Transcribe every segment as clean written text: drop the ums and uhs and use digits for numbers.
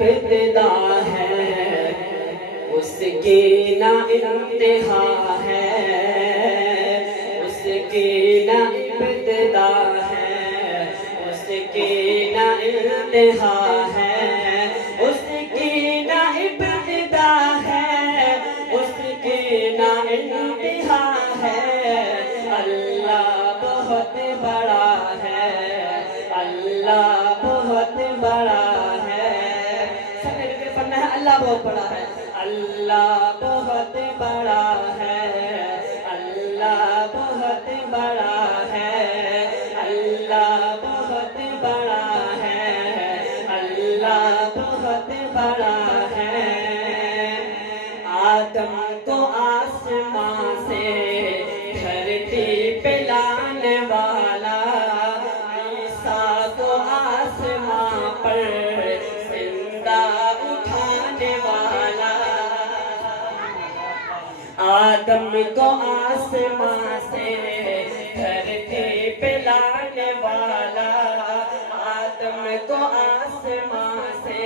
इब्तिदा है, उसकी ना इंतहा है, उसकी ना इब्तिदा है, उसकी ना इंतहा है, उसकी ना इब्तिदा है, उसकी ना इंतहा है। अल्लाह बहुत बड़ा है, अल्लाह बहुत बड़ा है। सब मिलकर पढ़ना है, अल्लाह बहुत बड़ा है, अल्लाह बहुत बड़ा है, अल्लाह बहुत बड़ा है, अल्लाह बहुत बड़ा है, अल्लाह बहुत बड़ा है। आदम को आसमां से धरती पे लाने वाला, ईसा को आसमां पर जिंदा उठाने वाला, आदम को आसमां से धरती पे लाने वाला, आदम को आसमां से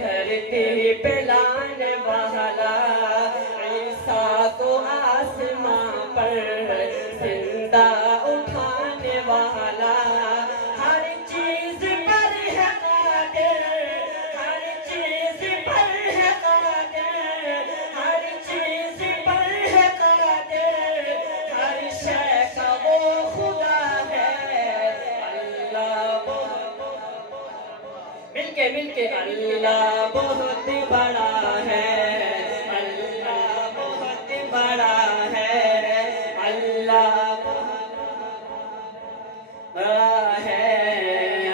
धरती पे लाने वाला, ईसा को आसमां पर जिंदा उठाने वाला। हर चीज पर है कादिर, हर चीज पर है कादिर, हर चीज पर है कादिर, हर शय का वो खुदा है। अल्लाह मिलके मिलके अल्लाह बहुत बड़ा है, अल्लाह बहुत बड़ा है, अल्लाह बहुत बड़ा है,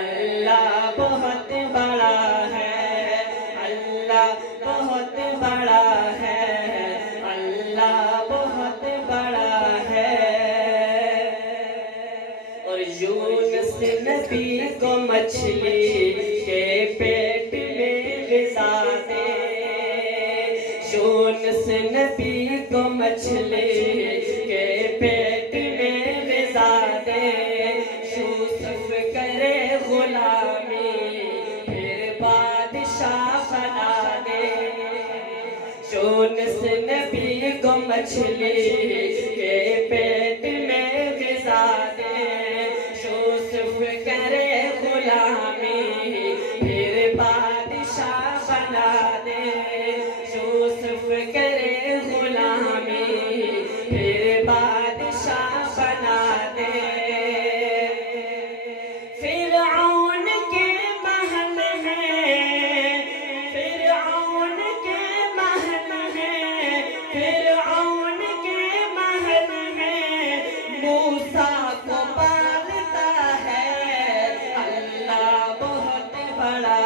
अल्लाह बहुत बड़ा है, अल्लाह बहुत बड़ा है, अल्लाह बहुत बड़ा है। और यूनुस नबी को मछली के पेट में गिज़ा दे, यूनुस नबी को मछली के पेट में गिज़ा दे, यूसुफ करे गुलामी फिर बादशाह बना दे। यूनुस नबी को मछली के पेट में गिज़ा दे, यूसुफ करे गुलामी फिर बादशाह बना दे, यूसुफ करे गुलामी फिर बादशाह बना दे। फिरऔन के महल में, फिरऔन के महल में, फिरऔन के महल में मूसा को पालता है। अल्लाह बहुत बड़ा